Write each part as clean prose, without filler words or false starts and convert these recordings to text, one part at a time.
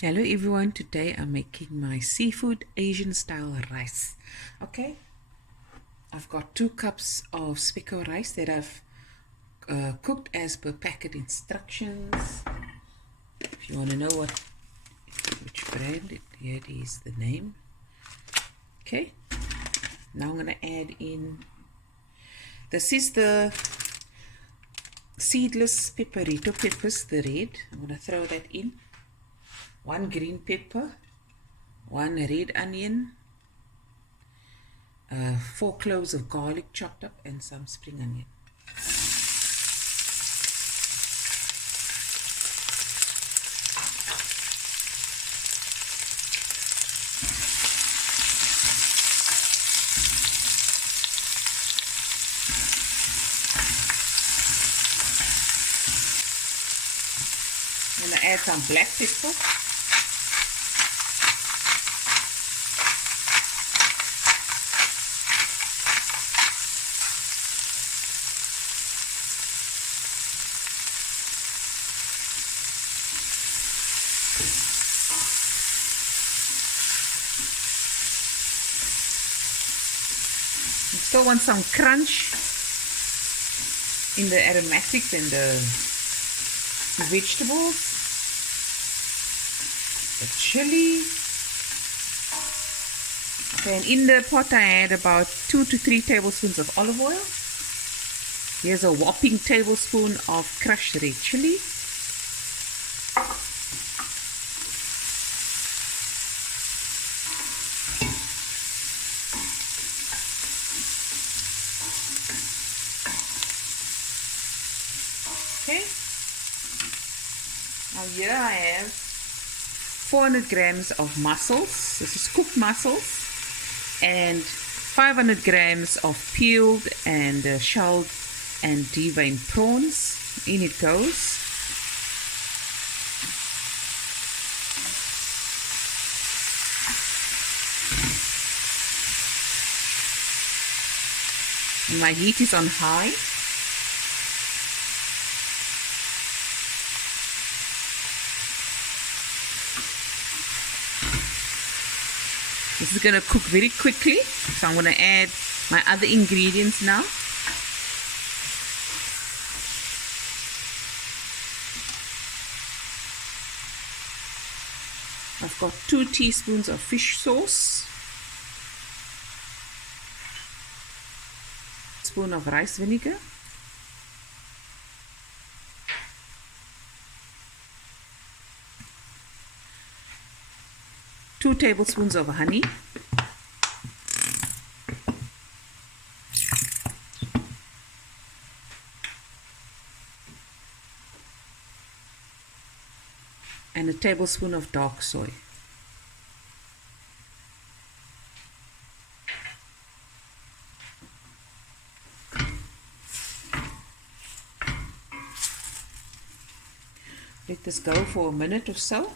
Hello everyone, today I'm making my seafood Asian style rice. Okay, I've got 2 cups of Spekko rice that I've cooked as per packet instructions. If you want to know which brand, here it is, the name. Okay, now I'm going to add in, this is the seedless pepperito peppers, the red. I'm going to throw that in. 1 green pepper, 1 red onion, 4 cloves of garlic chopped up, and some spring onion. I'm going to add some black pepper. You still want some crunch in the aromatics and the vegetables. The chili. Okay, and in the pot I add about 2 to 3 tablespoons of olive oil. Here's a whopping tablespoon of crushed red chili. Okay, now here I have 400 grams of mussels. This is cooked mussels, and 500 grams of peeled and shelled and deveined prawns. In it goes. And my heat is on high. This is going to cook very quickly, so I'm going to add my other ingredients now. I've got 2 teaspoons of fish sauce, a spoon of rice vinegar, two tablespoons of honey, and a tablespoon of dark soy. Let this go for a minute or so.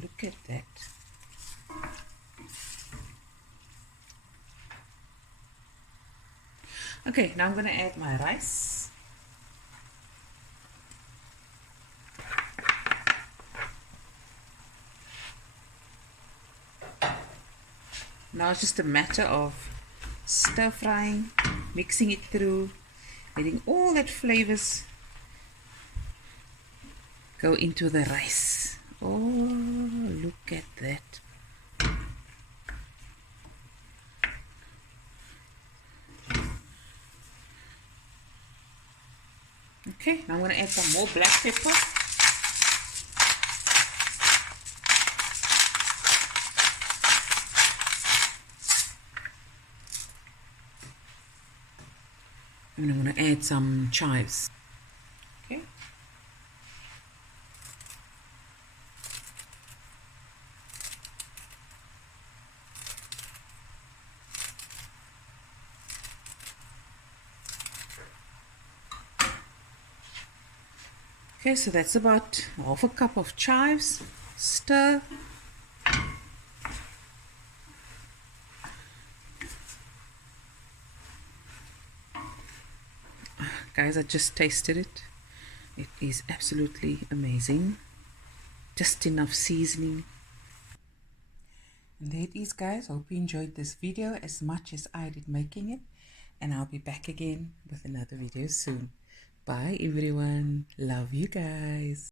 Look at that. Okay, now I'm going to add my rice. Now it's just a matter of stir frying, mixing it through, letting all that flavors go into the rice. Oh, look at that. Okay, now I'm going to add some more black pepper. And I'm going to add some chives. Okay. Okay, so that's about half a cup of chives. Stir. Guys, I just tasted it. It is absolutely amazing. Just enough seasoning. And there it is, guys. Hope you enjoyed this video as much as I did making it. And I'll be back again with another video soon. Bye everyone. Love you guys.